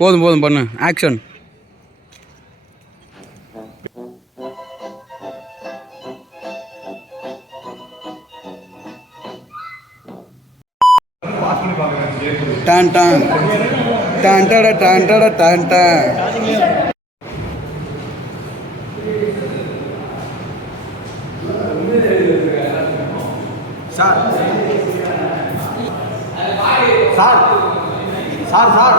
போதும் போதும் பண்ணு ஆக்ஷன். டான் டான் டான் டட டான் டட டான் டான். Sir sir sir sir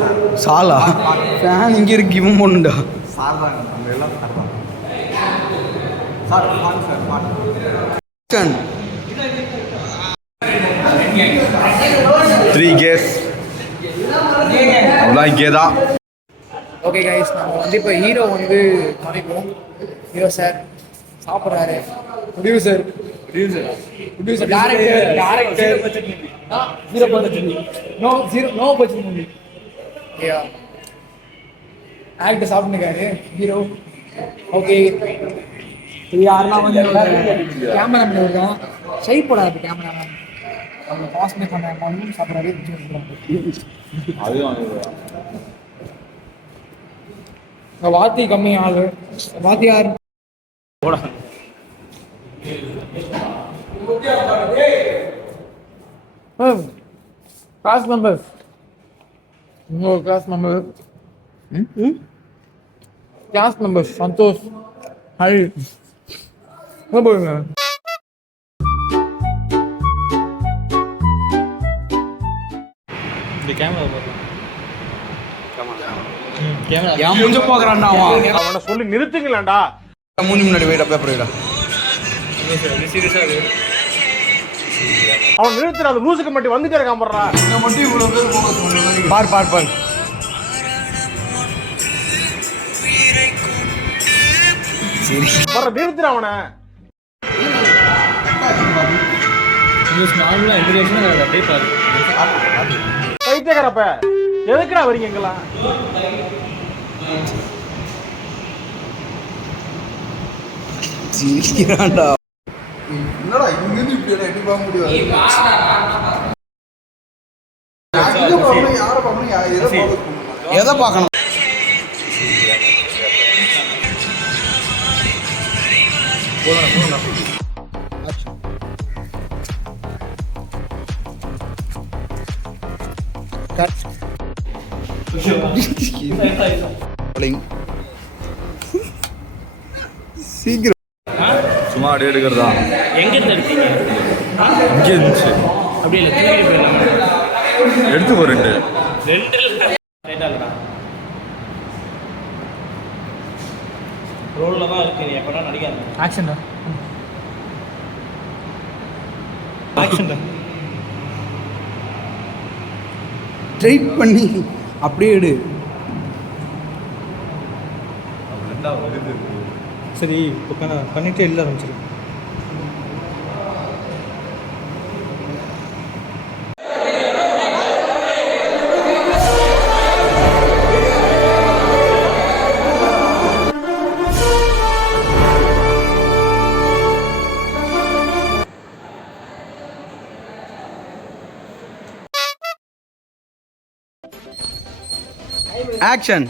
sir சாலா ஃபேன் இங்கே இருக்கு இவன் போனுண்டா. சார் தான் நம்ம எல்லாம் சார் தான் சார் பாட்டு சார் பாட்டு. 3 கேஸ் அவ்வளோ இங்கே தான். ஓகே கைஸ், நம்ம வந்து இப்போ ஹீரோ வந்து காமிப்போம். ஹீரோ சார் சாப்பிட்றாரு. Producer director zero budget no budget movie. ஐயா ஆக்டர் சாப்பிட்டுருக்காரு ஹீரோ. ஓகே, இது யாரெல்லாம் வந்து கேமராமேன் இருக்கோம். ஷை போடாது கேமராமேன். அவங்க காஸ்ட்லி பண்ண சாப்பிட்றாரு. வாத்தி கம்மி ஆளு. வாத்தியார் கிளாஸ் மெம்பர்ஸ், உங்கள் கிளாஸ் மெம்பர்ஸ் சந்தோஷ், ஹரி எங்கே போடுங்க. இந்த கேமரா என் முஞ்ச போகிறான்டா அவனை சொல்லி நிறுத்துங்களேன்டா. மூணு முன்னாடி போயிடா பேப்பர் வைடா. அவன் நிறுத்துற அந்த லூசுக்கு மட்டும் வந்துட்டே இருக்கான் போடுறா. பார் பார் பார். சரி வர நிறுத்துற அவனை. பைத்தியக்காரப்ப எதுக்குடா வரீங்க எங்கெல்லாம்? சிரிக்கிறான்டா. என்னடா இங்கிருந்து இப்படி எட்டி பார்க்க முடியாது. எதை பார்க்கணும்? சீக்கிரம் சும்மா அடி எடுக்கிறதா. எங்க இருந்து எடுத்தீங்க? இங்கே இருந்துச்சு. அப்படி இல்லை, தூக்கிட்டு போயிடலாம். எடுத்து போ ரெண்டு ரோலில் தான் இருக்கு. நீ எப்படா நடிக்காத. ஆக்ஷன் ட்ரை பண்ணி அப்படியே எடு. சரி, இப்போ பண்ணிட்டு எழுத ஆரம்பிச்சிரு. ஆக்ஷன்.